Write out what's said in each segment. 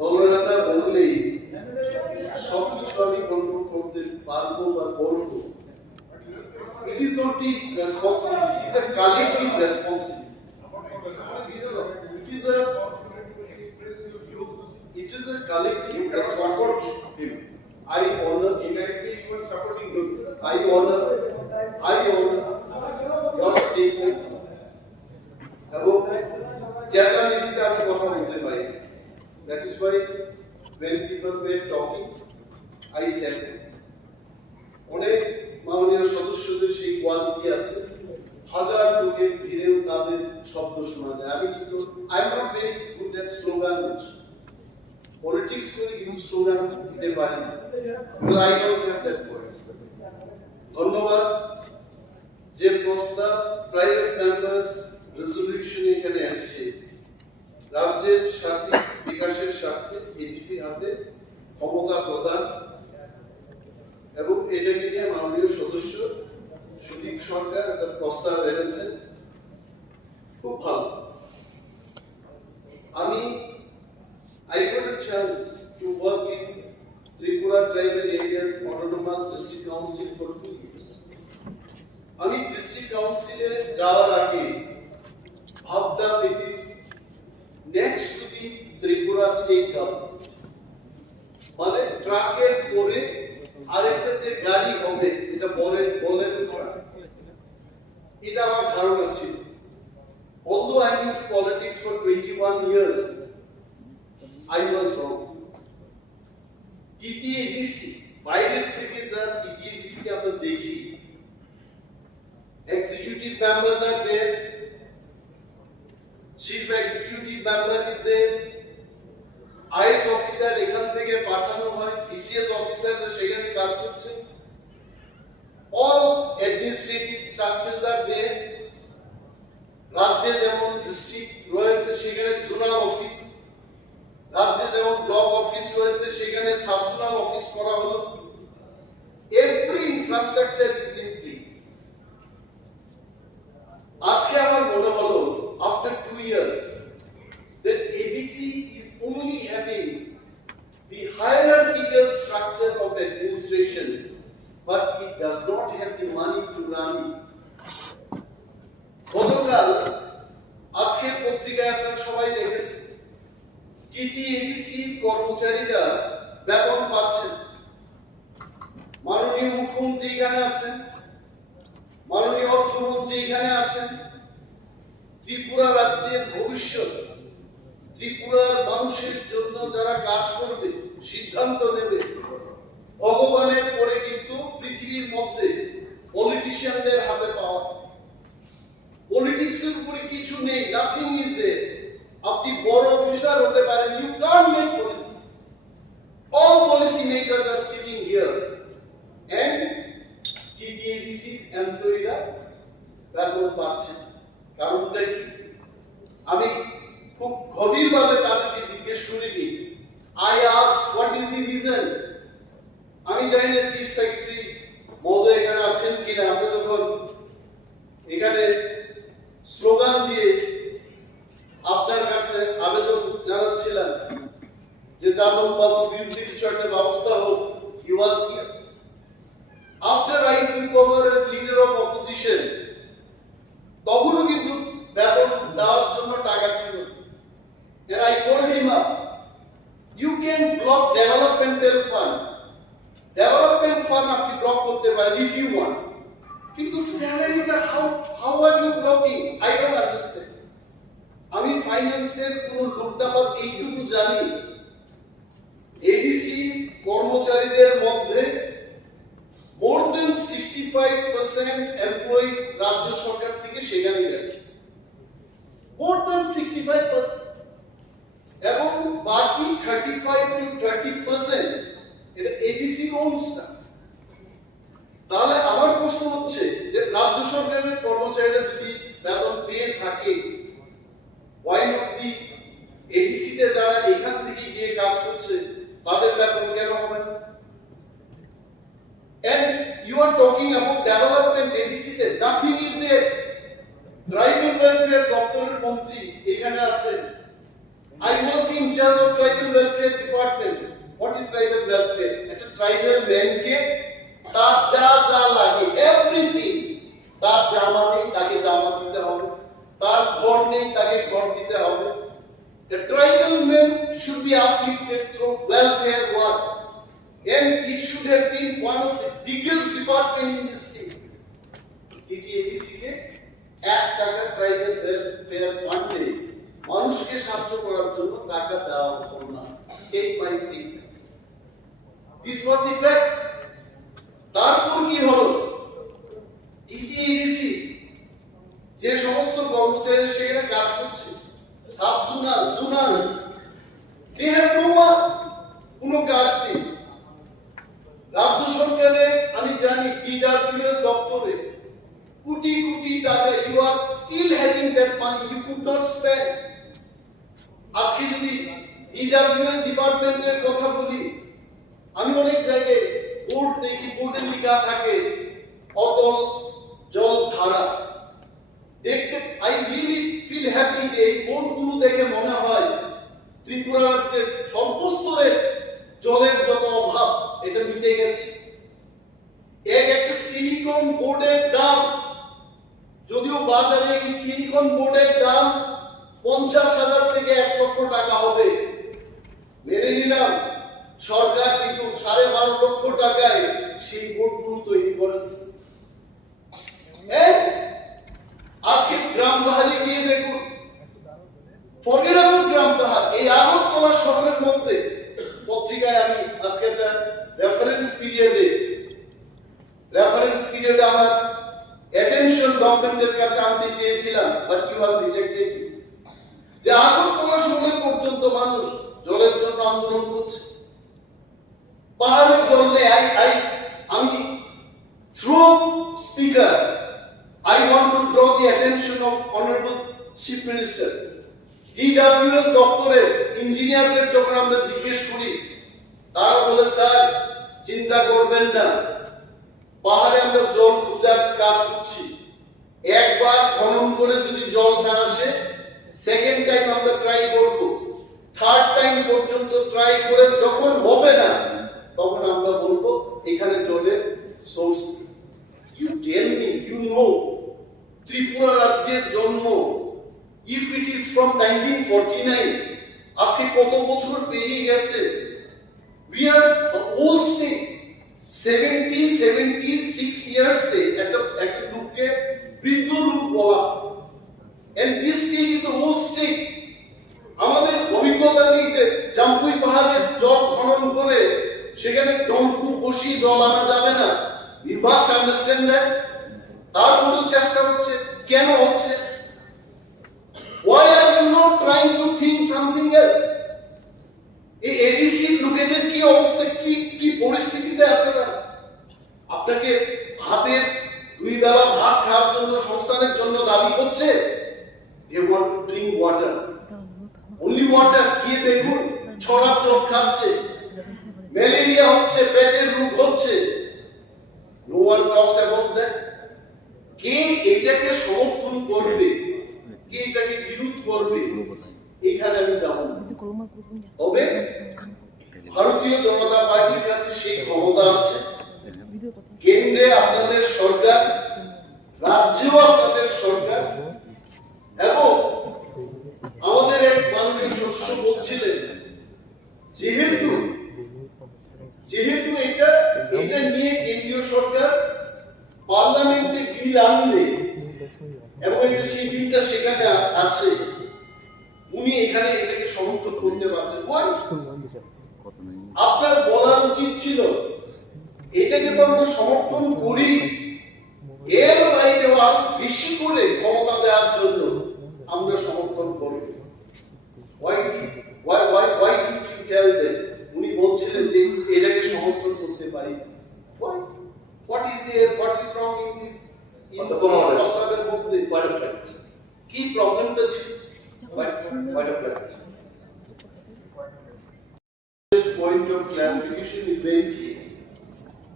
দলনেতা বললেই সবকিছু আমি কন্ট্রোল করতে পারবো বা করবো। It is not the responsibility, it is a collective responsibility. It is a collective responsibility. I honor indirectly you are supporting me. I honor your statement. এবং চেঁচামেচিতে আমি কথা বলতে পারি। That is why when people were talking, I said অনেক মাননীয় সদস্যদের সেই quality আছে, হাজার লোকের ভিড়েও তাদের শব্দ শোনা যায়। আমি কিন্তু I am not very good at slogans. Politics করে কিন্তু স্লোগান দিতে পারি না, because I don't have that voice. ধন্যবাদ। যে প্রস্তাব প্রাইভেট মেম্বার্স রেজলিউশন এখানে আসছে, রাজ্যের সার্বিক বিকাশের স্বার্থে এডিসির হাতে ক্ষমতা প্রদান এবং এটাকে নিয়ে মাননীয় সদস্য সুদীপ সরকার একটা প্রস্তাব এনেছেন, খুব ভালো। I got a chance to work in Tripura tribal areas autonomous district council for 2 years. আমি ডিস্ট্রিক্ট কাউন্সিলে যাওয়ার আগে ভাবতাম it is next to the Tripura state government, মানে ট্রাকের পরে আরেকটা যে গাড়ি হবে এটা বলেন ট্রাক, এটা আমার ধারণা ছিল। Although I am in politics for 21 years, I was wrong. TTADC বাইরের থেকে যা TTADC কে আমরা দেখি, executive members are there, chief executive member is there, IS officer এখান থেকে পাঠানো হয়, TCS officer সেখানে কাজ করছে, all administrative structures are there. রাজ্যে যেমন ডিস্ট্রিক্ট রয়েছে সেখানে জোনাল অফিস, রাজ্যে যেমন ব্লক অফিস রয়েছে সেখানে সাব জোনাল অফিস করা হলো, every infrastructure is in place. আজকে আমার মনে হলো after 2 years that ADC is only having the hierarchical structure of administration, but it does not have the money to run it. গতকাল আজকের পত্রিকায় আপনারা সবাই দেখেছেন টিটিএডিসি কর্মচারীরা বেতন পাচ্ছেন। মাননীয় মুখ্যমন্ত্রী এখানে আছেন, মাননীয় অর্থমন্ত্রী এখানে আছেন। ত্রিপুরা রাজ্যের ভবিষ্যৎ, ত্রিপুরার মানুষের জন্য যারা কাজ করবে, সিদ্ধান্ত নেবে, ভগবানের পরে কিন্তু পৃথিবীর মধ্যে পলিটিশিয়ানদের হাতে পাওয়া। পলিটিক্সের উপরে কিছু নেই, নাথিং ইজ দেয়ার। আপনি বড় অফিসার হতে পারেন, you can't make policy. All policy makers are sitting here and TTADC এমপ্লয়িরা বেতন পাচ্ছেন। কারণটা কি? আমি খুব গভীরভাবে তাদেরকে জিজ্ঞেস করিনি। I ask what is the reason. আমি জানি না চিফ সেক্রেটারি মহোদয় এখানে আছেন কিনা। আমরা যখন এখানে স্লোগান দিয়ে আপনার কাছে আবেদন জানাচ্ছিলাম যে জানন বাবু বিরুদ্ধে কিছু একটা ব্যবস্থা হোক, he was here. After I took over as leader of opposition, তখনও কিন্তু বেতন দেওয়ার জন্য টাকা ছিল। And I told him up, you can block developmental fund. Development fund আপনি ব্লক করতে পারেন if you want. কিন্তু স্যালারিটা how are you blocking? I don't understand. আমি ফাইন্যান্সের কোন লুটপাট এইটুকু জানি, এডিসি কর্মচারীদের মধ্যে মোর দেন 65% এমপ্লয়িজ রাজ্য সরকার থেকে সেখানে গেছে, মোর দেন 65%, এবং বাকি 35 to 30% এটা এডিসি ওন স্টাফ। তাহলে আমার প্রশ্ন হচ্ছে যে রাজ্য সরকারের কর্মচারীরা যদি বেতন পেয়ে থাকে, why not the ADC তে যারা এখান থেকে গিয়ে কাজ করছে তাদের বেতন কেন হবে না? And you are talking about development, ADC, nothing is there. Tribal welfare দপ্তরের মন্ত্রী এখানে আছেন। I was in charge of tribal welfare department. What is tribal welfare? একটা tribal man কে তার যা যা লাগে everything, তার জামা নেই তাকে জামা দিতে হবে, তার ঘর নেই তাকে ঘর দিতে হবে। The tribal man should be uplifted through welfare work, and it should have been one of the biggest department in this state. TTADC কে 1 টাকা ট্রাইবাল ওয়েলফেয়ার ফান্ডে মানুষকে সাহায্য করার জন্য টাকা দেওয়া হতো না। Take my seat. This was the fact. তারপর কি হলো? TTADC যে সমস্ত কর্মচারী সেখানে কাজ করছে, sub জুনার, they have no work, কোনো কাজ নেই। রাজ্য সরকারের আমি জানি PWS দপ্তরে কোটি কোটি টাকা, you are still having that money, you could not spend. আজকে যদি PWS ডিপার্টমেন্টের কথা বলি, আমি অনেক জায়গায় বোর্ড দেখি, বোর্ডে লেখা থাকে অটল জল ধারা। দেখতে I really feel happy যে এই বোর্ডগুলো দেখে মনে হয় ত্রিপুরা রাজ্যের সর্বস্তরে জলের যত অভাব এটা মিটে গেছে। একটা সিলিকন বোর্ডের দাম, যদিও বাজারে এই সিলিকন বোর্ডের দাম 50,000 থেকে 1 লক্ষ টাকা হবে, মেনে নিলাম। সরকার কিন্তু 12.5 লক্ষ টাকায় সেই বোর্ডগুলো তৈরি করেছে। আজকে গ্রাম পাহাড়ে গিয়ে দেখুন, ফরগেট অ্যাবাউট গ্রাম পাহাড়, এই আগরতলা শহরের মধ্যে পত্রিকায় আমি আজকে একটা রেফারেন্স পিরিয়ডে আমার অ্যাটেনশন গভর্নমেন্টের কাছে আনতে চেয়েছিলাম, বাট ইউ হ্যাভ রিজেক্টেড ইট। যে আগরতলা শহরে পর্যন্ত মানুষ জলের জন্য আন্দোলন করছে, পাহাড়ে জল নেই। আমি through speaker I want to draw the attention of Honorable Chief Minister. PWS দপ্তরের ইঞ্জিনিয়ারদের যখন আমরা জিজ্ঞেস করি, তারা বলে স্যার চিন্তা করবেন না, পাহাড়ে আমরা জল খোঁজার কাজ করছি, একবার খনন করে যদি জল না আসে সেকেন্ড টাইম আমরা ট্রাই করব, থার্ড টাইম পর্যন্ত ট্রাই করে যখন হবে না তখন আমরা বলবো এখানে জলের source. You tell me, you know, Tripura রাজ্যের জন্ম, if it is from 1949, আজকে কত বছর পেরিয়ে গেছে। We are the old state, 76 years সে একটা লোককে বৃদ্ধ লোক বলা, and this state is a old state. আমাদের অভিজ্ঞতা নেই যে জাম্পুই পাহাড়ের জল খনন করে সেখানে ডঙ্কু বসিয়ে জল আনা যাবে না। We must understand that. তারপরেও চেষ্টা হচ্ছে, কেন হচ্ছে? Why are you not trying to think something else? এই ADC লোকেদের কি অবস্থা, কি পরিস্থিতিতে আছে না? আপনাকে হাতের 2 বেলা ভাত খাওয়ার জন্য, সংস্থানের জন্য দাবি করছে। They want to drink water, only water। গিয়ে দেখুন ছড়া জল খাচ্ছে, ম্যালেরিয়া হচ্ছে, পেটের রোগ হচ্ছে। No one talks about that. কে এটাকে সমর্থন করবে, কে এটাকে বিরোধ করবে, এখানে আমি যাব না। তবে ভারতীয় জনতা পার্টির কাছে সেই ক্ষমতা আছে। কেন্দ্রে আপনাদের সরকার, রাজ্যেও আপনাদের সরকার, এবং আমাদের এক মাননীয় সদস্য বলছিলেন যেহেতু এটা নিয়ে কেন্দ্রীয় সরকার পার্লামেন্টে বিল আনবে এবং এটা সেই বিলটা সেখানে আছে, উনি এখানে এটাকে সমর্থন করতে পারছেন। আপনার বলার উচিত ছিল এটাকে তো আমরা সমর্থন করি, এর বাইরে আরো বেশি করে ক্ষমতা দেওয়ার জন্য আমরা সমর্থন করি। Why did you tell them? উনি বলছিলেন যে এটাকে সমর্থন করতে পারি। What is wrong in this? প্রস্তাবের মধ্যে কি প্রবলেমটা ছিল? Point of clarification is very clear.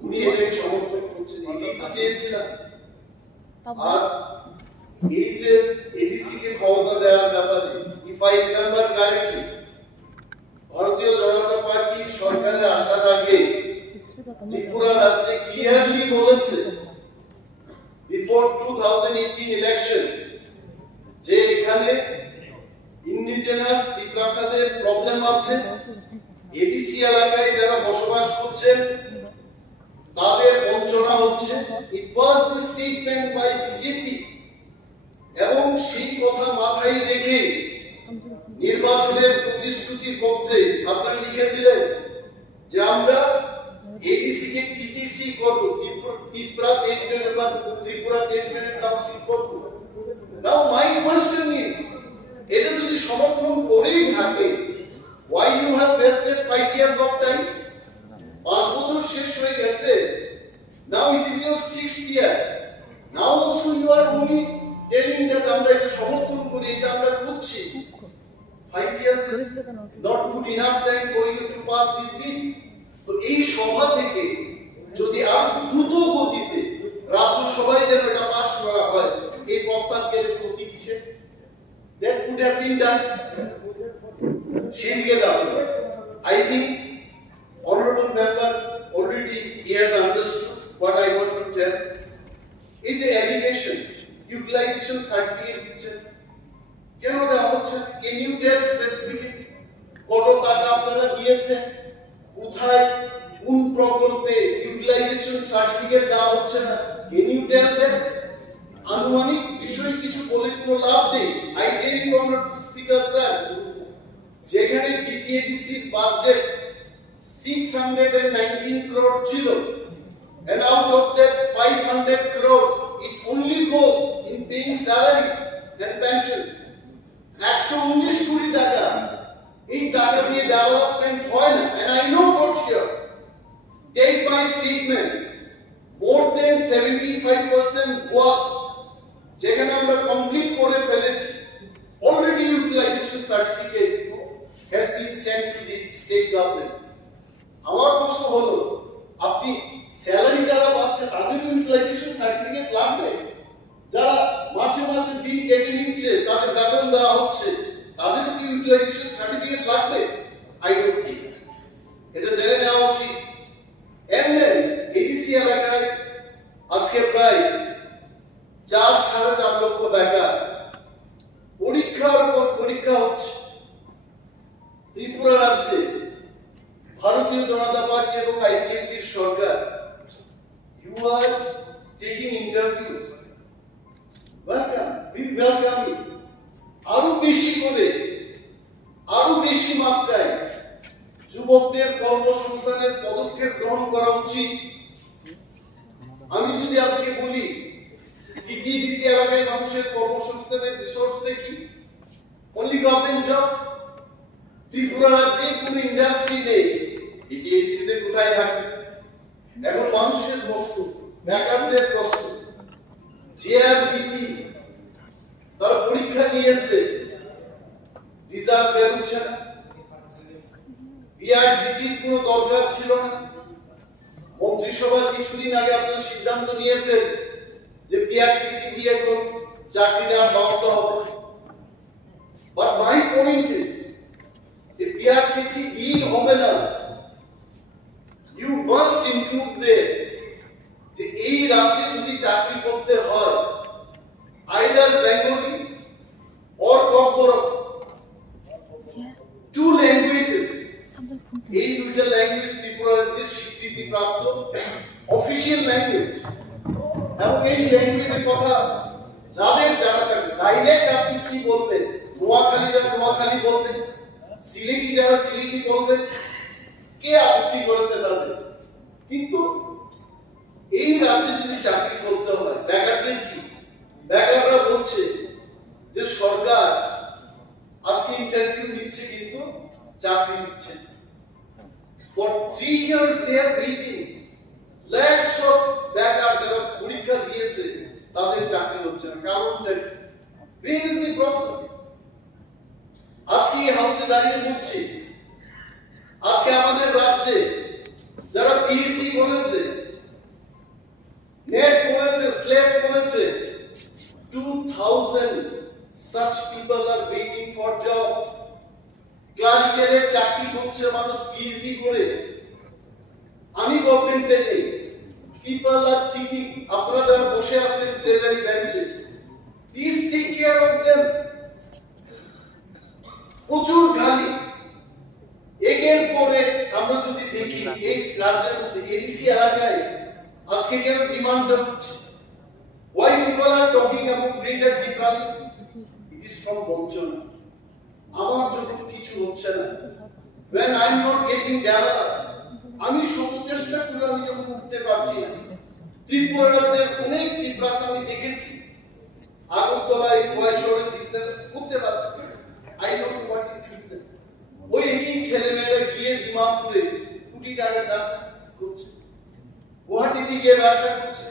উনি এটাকে সমর্থন করছেন, এটাই তো চেয়েছিলাম। আর এই যে এবিসি কে ক্ষমতা দেওয়ার ব্যাপারে, ইফ আই রিমেম্বার কারেক্টলি, ভারতীয় জনতা পার্টি সরকারে আসার আগে ত্রিপুরা রাজ্যে ক্লিয়ারলি বলেছে বিফোর 2018 ইলেকশন যে এখানে ইন্ডিজেনাস ত্রিপ্রাসাদের প্রবলেম আছে, এবিসি এলাকায় যারা বসবাস করছেন তাদের বঞ্চনা হচ্ছে। It was the statement by BJP, এবং সেই কথা মাথায় রেখে নির্বাচনের প্রতিশ্রুতি পত্রে আপনারা লিখেছিলেন যে আমরা এবিসি কে টিটিসি করব, ত্রিপুরা টেরিটরিয়াল কাউন্সিল করব। নাও মাই কোয়েশ্চন ইজ, এটা যদি সমর্থন করেই থাকে, why you have wasted 5 years of time? 5 বছর শেষ হয়ে গেছে। Now it is your 6th year. Now also you are only telling that আমরা এটা সমর্থন করি, এটা আমরা করছি। 5 years is not good enough time for you to pass this bill. তো এই সভা থেকে যদি আরো দ্রুত গতিতে রাজ্য সভায় যেন এটা পাস করা হয়, এই প্রস্তাব গেলে ক্ষতি কিসের? That could have been done. সেদিকে যাবো। I think honorable member already he has understood what I want to tell. It's the allegation, utilization certificate দিচ্ছেন কেন দেওয়া হচ্ছে? Can you tell specifically কত টাকা আপনারা দিয়েছেন, কোথায় কোন প্রকল্পে ইউটিলাইজেশন সার্টিফিকেট দেওয়া হচ্ছে না? Can you tell that? আনুমানিক বিষয় কিছু বলে কোনো লাভ নেই। I tell you honorable speaker sir, যেখানে ডিটিএডিসি বাজেট 619 crore ছিল, and out of that 500 crores it only goes in paying salaries and pension. 119 কোটি টাকা, এই টাকা দিয়ে ডেভেলপমেন্ট হয় না। And I know for sure, take my statement, more than 75% work যেখানে আমরা কমপ্লিট করে ফেলেছি, already utilization certificate has been sent to the state government. আমার প্রশ্ন হলো, আপনি স্যালারি যারা পাচ্ছে তাদের ইউটিলাইজেশন সার্টিফিকেট লাগবে? যারা মাসে মাসে বিল কেটে নিচ্ছে, তাদের বেতন দেওয়া হচ্ছে, তাদের কি ইউটিলাইজেশন সার্টিফিকেট লাগবে? I don't think. এটা জেনে নেওয়া উচিত। এন্ড দেন এডিসি এলাকায় আজকে প্রায় 4-4.5 লক্ষ বেকার, পরীক্ষার পর পরীক্ষা হচ্ছে। ত্রিপুরা রাজ্যে ভারতীয় জনতা পার্টি এবং আইপিএফটির সরকার, you are taking interviews, welcome, we welcome you. আরো বেশি করে, আরো বেশি মাত্রায় যুবকদের কর্মসংস্থানের পদক্ষেপ গ্রহণ করা উচিত। আমি যদি আজকে বলি টিটিডিসি এলাকায় মানুষের কর্মসংস্থানের রিসোর্স কি? Only government job. ত্রিপুরা রাজ্যে কোনো ইন্ডাস্ট্রি নেই, টিটিডিসি তে কোথায় থাকবে? এখন মানুষের প্রশ্ন, বেকারদের প্রশ্ন, জেআরবিটি তারা পরীক্ষা নিয়েছে, রিজাল্ট বের হচ্ছে না। বিআরডিসির কোনো দরকার ছিল না। মন্ত্রিসভা কিছুদিন আগে আপনারা সিদ্ধান্ত নিয়েছেন যে বিআরডিসি দিয়ে কোন চাকরি নেওয়ার ব্যবস্থা হবে। বাট মাই পয়েন্ট ইজ, এই বিআরডিসি দিয়ে হবে না। ইউ মাস্ট ইনক্লুড দেম যে এই রাজ্যে যদি চাকরি করতে হয়, either Bengali or Kokborok, 2 languages, এই দুইটা ল্যাঙ্গুয়েজ ত্রিপুরা রাজ্যের স্বীকৃতিপ্রাপ্ত অফিসিয়াল ল্যাঙ্গুয়েজ। এবং এই ল্যাঙ্গুয়েজের কথা যাদের জানা থাকবে, ডাইরেক্ট আপনি কি বলবেন, নোয়াখালী যারা নোয়াখালী বলবেন, সিলেটি যারা সিলেটি বলবেন, কে আপত্তি করেছে তাদের? কিন্তু এই রাজ্যে যদি চাকরি করতে হয়, বেকারদের কি? বেকাররা বলছে যে সরকার আজকে ইন্টারভিউ নিচ্ছে কিন্তু চাকরি দিচ্ছে। For 3 years they are waiting. Lakhs of বেকার যারা পরীক্ষা দিয়েছে তাদের চাকরি হচ্ছে না। কারণটা where is the problem? আজকে এই হাউসে দাঁড়িয়ে বলছি, আজকে আমাদের রাজ্যে যারা পিএইচডি করেছে নেট করেছে, স্লেভ করেছে। 2000 such people are waiting for jobs. ক্লারিক্যালের চাকরি করছে মানুষ পিএইচডি করে। আমি গভর্নমেন্টে নেই। People are sitting, আপনারা যারা বসে আছেন ট্রেজারি বেঞ্চে, please take care of them. প্রচুর গালি। একের পরে আমরা যদি দেখি এই রাজ্যের মধ্যে এডিসি এলাকায় আজকে কেন ডিমান্ডটা হচ্ছে? Why people are talking about greater Diwali? It is from বঞ্চনা। আমার জন্য কিছু হচ্ছে না। When I am not getting developed, আমি শত চেষ্টা করে আমি যখন উঠতে পারছি না। ত্রিপুরাতে অনেক ত্রিপ্রাস আমি দেখেছি, আগরতলায় পয়সার বিজনেস করতে পারছে না। I don't know what is the reason. ওই একই ছেলে মেয়েরা গিয়ে দিমাপুরে কোটি টাকার ব্যবসা করছে, গুয়াহাটিতে গিয়ে ব্যবসা করছে,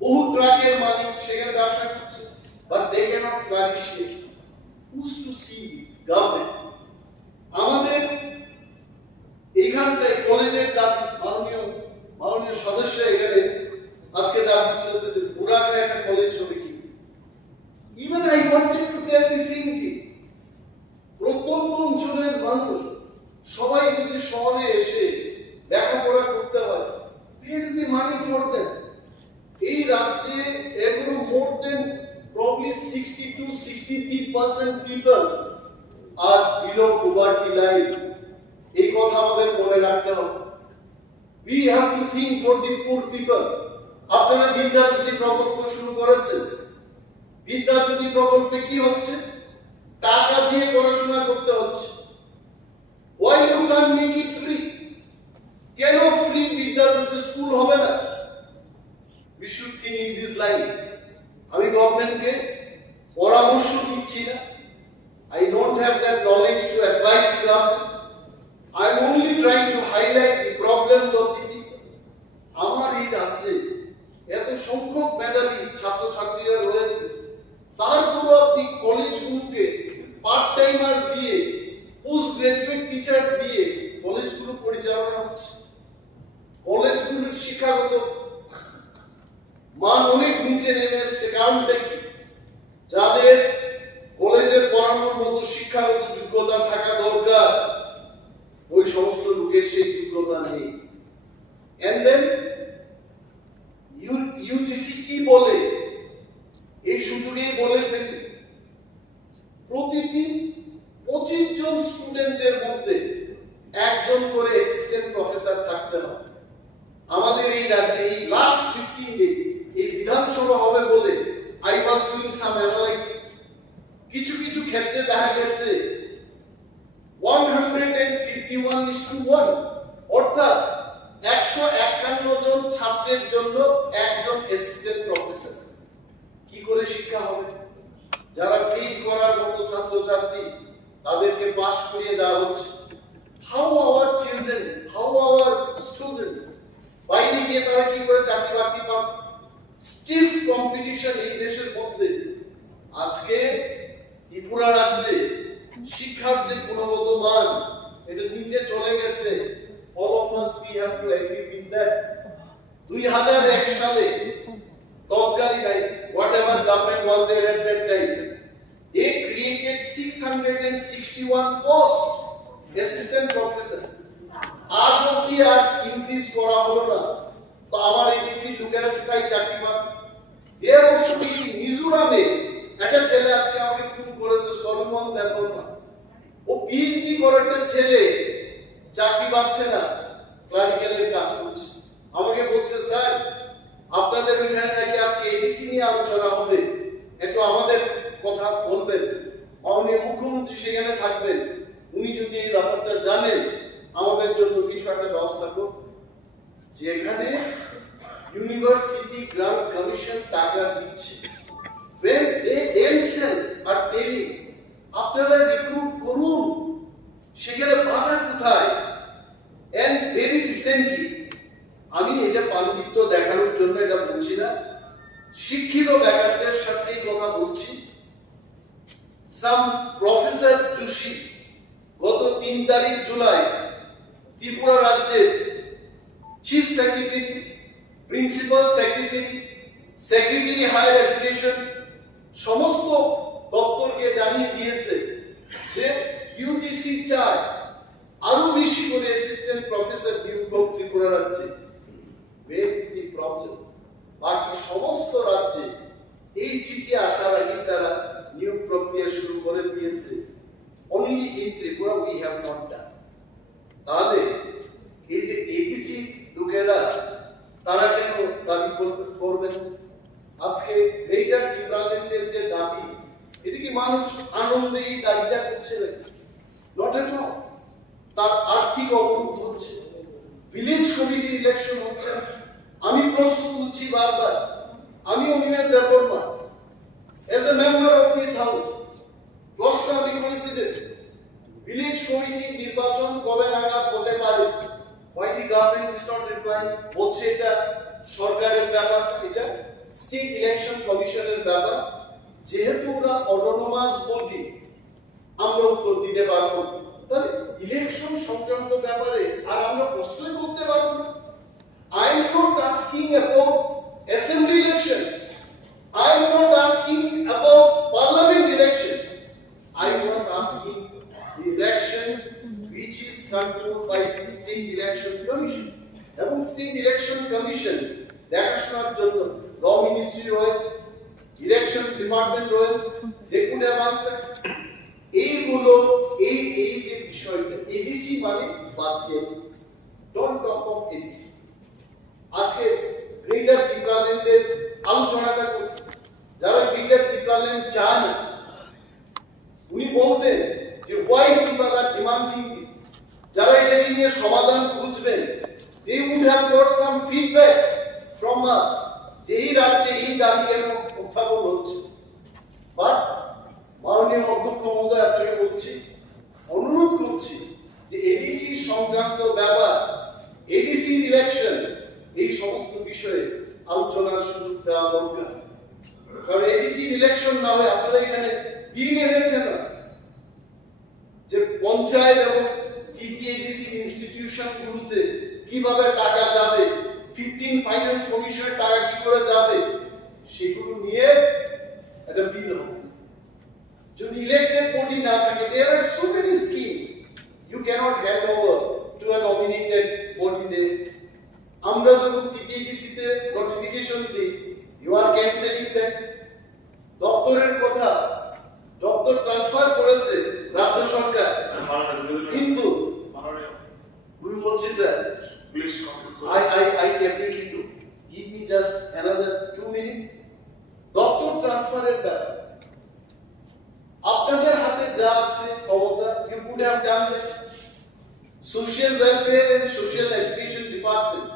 বহু ট্রাকের মালিক সেখানে ব্যবসা করছে, but they cannot flourish here. Who's to see this? Government. আমাদের এইখানটায় কলেজের দাবি মাননীয় সদস্য এখানে আজকে দাবি করেছে যে বুড়াকে একটা কলেজ হবে কি। Even I wanted to tell the same thing. প্রত্যন্ত অঞ্চলের মানুষ সবাই যদি শহরে এসে লেখাপড়া করতে হয়, there is the money for them. এই রাজ্যে এগুলো more than probably 60-63% people are below poverty line. এই কথা আমাদের মনে রাখতে হবে। We have to think for the poor people. আপনারা বিদ্যাজ্যোতি প্রকল্প শুরু করেছেন। বিদ্যাজ্যোতি প্রকল্পে কি হচ্ছে? টাকা দিয়ে পড়াশোনা করতে হচ্ছে। Why you can't make it free? কেন ফ্রি বিদ্যাজ্যোতি স্কুল হবে না? We should think in this line. আমি গভর্নমেন্টকে পরামর্শ দিচ্ছি না। I don't have that knowledge to advise the government. I am only trying to highlight the problems of the people. আমার এই রাজ্যে এত সংখ্যক মেধাবী ছাত্রছাত্রীরা রয়েছে, তারপর আপনি কলেজগুলোকে পার্ট টাইমার দিয়ে, পোস্ট গ্রাজুয়েট টিচার দিয়ে কলেজগুলো পরিচালনা হচ্ছে। কলেজগুলোর শিক্ষাগত মান অনেক নিচে নেমে এসছে। কারণটা কি? যাদের কলেজে পড়ানোর মতো শিক্ষাগত যোগ্যতা থাকা দরকার, ওই সমস্ত লোকের সেই যোগ্যতা নেই। And then ইউজিসি কি বলে? এই সুযোগেই বলে ফেলি, প্রতিটি 25 জন স্টুডেন্টের মধ্যে একজন করে অ্যাসিস্ট্যান্ট প্রফেসর থাকতে হবে। আমাদের এই রাজ্যে এই লাস্ট 15 ডে এই বিধানসভা হবে বলে I was doing some analysis. কিছু কিছু ক্ষেত্রে দেখা গেছে 151:1, অর্থাৎ 151 জন ছাত্রের জন্য একজন অ্যাসিস্ট্যান্ট প্রফেসর। কি করে শিক্ষা হবে? যারা ফেল করার মতো ছাত্রছাত্রী তাদেরকে পাস করিয়ে দেওয়া হচ্ছে। How our children, how our students বাইরে গিয়ে তারা কি করে চাকরি বাকরি পাবে? স্টিফ কম্পিটিশন এই দেশের মধ্যে। আজকে ত্রিপুরা রাজ্যে শিক্ষার যে গুণগত মান এটা নিচে চলে গেছে। All of us we have to agree with that. 2001 সালে তৎকালীন whatever government was there at that time, they created 661 posts assistant professor. আজ অবধি আর ইনক্রিজ করা হলো না। তো আমার এবিসি লোকেরা কোথায় চাকরি পাবে? এর অবশ্য মিজোরামে একটা ছেলে আজকে আমাকে ফোন করেছে, সলোমন দেববর্মা। ও পিএইচডি করে একটা ছেলে চাকরি পাচ্ছে না, ক্লারিক্যালের কাজ করছে। আমাকে বলছে, স্যার আপনাদের এখানে নাকি আজকে এবিসি নিয়ে আলোচনা হবে, একটু আমাদের কথা বলবেন। মাননীয় মুখ্যমন্ত্রী সেখানে থাকবেন, উনি যদি এই ব্যাপারটা জানেন আমাদের জন্য কিছু একটা ব্যবস্থা করুন। যেখানে ইউনিভার্সিটি গ্রান্ট কমিশন টাকা দিচ্ছে, when they themselves are telling আপনারা রিক্রুট করুন, সেখানে বাধা কোথায়? and very recently, আমি এটা পাণ্ডিত্য দেখানোর জন্য এটা বলছি না, শিক্ষিত বেকারদের সাথে কথা বলছি। some প্রফেসর জোশী গত 3 তারিখ জুলাই ত্রিপুরা রাজ্যের chief secretary principal secretary higher education সমস্ত দপ্তরকে জানিয়ে দিয়েছে যে ইউজিসি চায় আরো বেশি করে অ্যাসিস্ট্যান্ট প্রফেসর নিয়োগ হোক ত্রিপুরা রাজ্যে। Where is the problem? বাকি সমস্ত রাজ্যে এই চিঠি আসার আগে তারা নিয়োগ প্রক্রিয়া শুরু করে দিয়েছে। Only in Tripura we have not done. তাহলে এই যে এবিসি লোকেরা তারা কেন দাবি করবেন? আজকে গ্রেটার টিপ্রাল্যান্ডের যে দাবি, এটা কি মানুষ আনন্দে এই দাবিটা করছে নাকি? Not at all. তার আর্থিক অবরোধ হচ্ছে, ভিলেজ কমিটি ইলেকশন হচ্ছে। আমি প্রশ্ন তুলছি বারবার, আমি Animesh Debbarma as a member of this house প্রশ্ন আমি করেছি যে ভিলেজ কমিটি নির্বাচন কবে নাগাদ হতে পারে? Why the government is not replying? বলছে এটা সরকারের ব্যাপার, এটা স্টেট ইলেকশন কমিশনের ব্যাপার। যেহেতু ওরা অটোনোমাস বডি, আমরা উত্তর দিতে পারবো না। তাহলে ইলেকশন সংক্রান্ত ব্যাপারে আর আমরা প্রশ্নই করতে পারবো না। I am not asking about assembly election. I am not asking about parliament election. I was asking the election which is controlled by the state election commission. এবং স্টেট ইলেকশন কমিশন দেখাশোনার জন্য ল মিনিস্ট্রি রয়েছে, election department রয়েছে। they could have answered এইগুলো এই যে বিষয়টা ADC মানে বাদ দিয়ে ডোন্ট টক অফ এডিসি। আজকে গ্রেটার টিপ্রাল্যান্ডের আলোচনাটা করি। যারা গ্রেটার টিপ্রাল্যান্ড চায় না, উনি বলতেন যে why people are demanding this, যারা এটাকে নিয়ে সমাধান খুঁজবেন, they would have got some feedback from us যে এই রাজ্যে এই দাবি কেন উত্থাপন হচ্ছে। বাট মাননীয় অধ্যক্ষ মহোদয়, আপনাকে বলছি, অনুরোধ করছি যে এডিসি সংক্রান্ত ব্যাপার, এডিসি ইলেকশন, এই সমস্ত বিষয়ে আলোচনার সুযোগ দেওয়া দরকার। কারণ এডিসি ইলেকশন না হয়ে আপনারা এখানে বিল এনেছেন যে পঞ্চায়েত এবং টিটিএডিসি ইনস্টিটিউশন গুলোতে কিভাবে টাকা যাবে, 15 ফাইন্যান্স কমিশনের টাকা কি করে যাবে, সেগুলো নিয়ে একটা বিল হবে। যদি ইলেক্টেড বডি না থাকে, there are so many schemes you cannot hand over to a nominated body there. আমরা যখন টিটিএডিসি তে নোটিফিকেশন দিই, you are cancelling that. দপ্তরের কথা, দপ্তর ট্রান্সফার করেছে রাজ্য সরকার, কিন্তু we বলছি sir, I definitely do. Give me just another 2 minutes. দপ্তর ট্রান্সফারের ব্যাপার আপনাদের হাতে যা আছে ক্ষমতা, you could have done that. Social welfare and social education department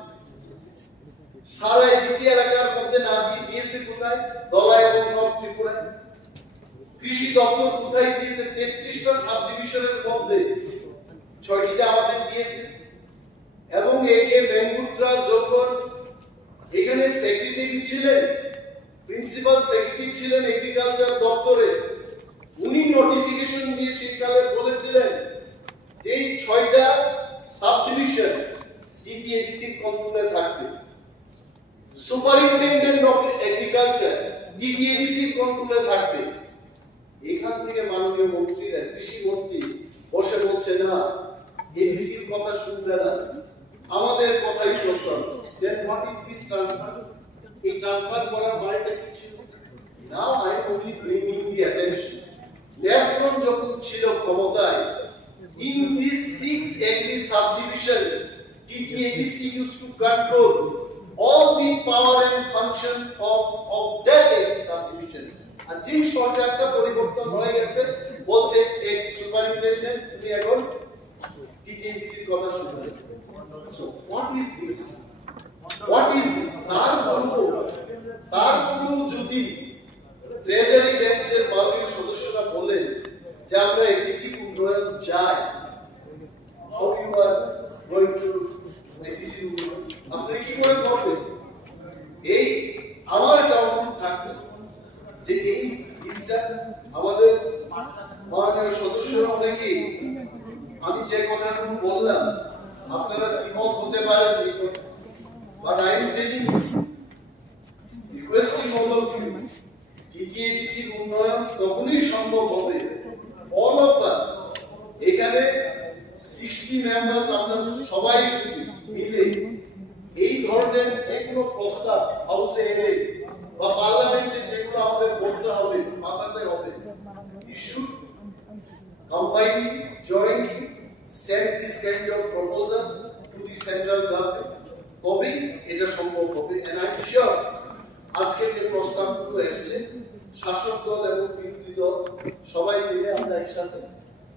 সারা এডিসি এলাকার মধ্যে না দিয়েছে কোথায়? দলা এবং নর্থ ত্রিপুরায়। কৃষি দপ্তর কোথায় দিয়েছে? 33টা সাব ডিভিশনের মধ্যে 6টিতে আমাদের দিয়েছে। এবং একে বেঙ্গুত্রা যখন এখানে সেক্রেটারি ছিলেন, প্রিন্সিপাল সেক্রেটারি ছিলেন এগ্রিকালচার দপ্তরে, উনি নোটিফিকেশন দিয়ে শীতকালে বলেছিলেন যে এই 6টা সাব ডিভিশন টিটিএডিসি কন্ট্রোলে থাকবে। সুপারিনটেনডেন্ট অফ এগ্রিকালচার টিটিএডিসি কন্ট্রোলে থাকবে। এখান থেকে মাননীয় মন্ত্রীরা, কৃষি মন্ত্রী বসে বলছে না, এডিসির কথা শুনবে না, আমাদের কথাই চলতে হবে। Then what is this transfer? এই ট্রান্সফার করার মানেটা কি ছিল? Now I am only bringing the attention. Left যখন ছিল ক্ষমতায়, in these 6 agri subdivision, TTABC used to control all the power and function of that agri subdivision. আর যে সরকারটা পরিবর্তন হয়ে গেছে, বলছে এক সুপারিনটেনডেন্ট তুমি এখন টিটিএডিসির কথা শুনবে। So what is this? What is this? তারপরেও যদি ট্রেজারি বেঞ্চের বাকি সদস্যরা বলেন যে আমরা এডিসি উন্নয়ন চাই, how you are going to ADC উন্নয়ন আপনি কি করে করবেন? এই আমার একটা অনুরোধ থাকবে যে এই বিলটা আমাদের মাননীয় সদস্যরা অনেকেই, আমি যে কথাগুলো বললাম আপনারা দ্বিমত হতে পারেন, but I am telling you টিএডিসির উন্নয়ন তখনই সম্ভব হবে অল অফ আস এখানে 60 মেম্বার্স আমরা সবাই মিলে এই ধরনের যে কোনো প্রস্তাব হাউসে এনে বা পার্লামেন্টে যেগুলো আমাদের করতে হবে পাঠাতে হবে issue combinedly, jointly send this kind of proposal to the central government. কবে এটা সম্ভব হবে and I'm sure আজকের যে প্রস্তাবগুলো এসেছে শাসক দল এবং বিরোধী দল সবাই মিলে আমরা একসাথে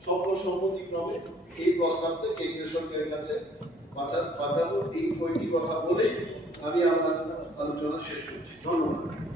সর্বসম্মতিক্রমে এই প্রস্তাবটা কেন্দ্রীয় সরকারের কাছে পাঠাবো এই কয়েকটি কথা বলে আমি আমার আলোচনা শেষ করছি ধন্যবাদ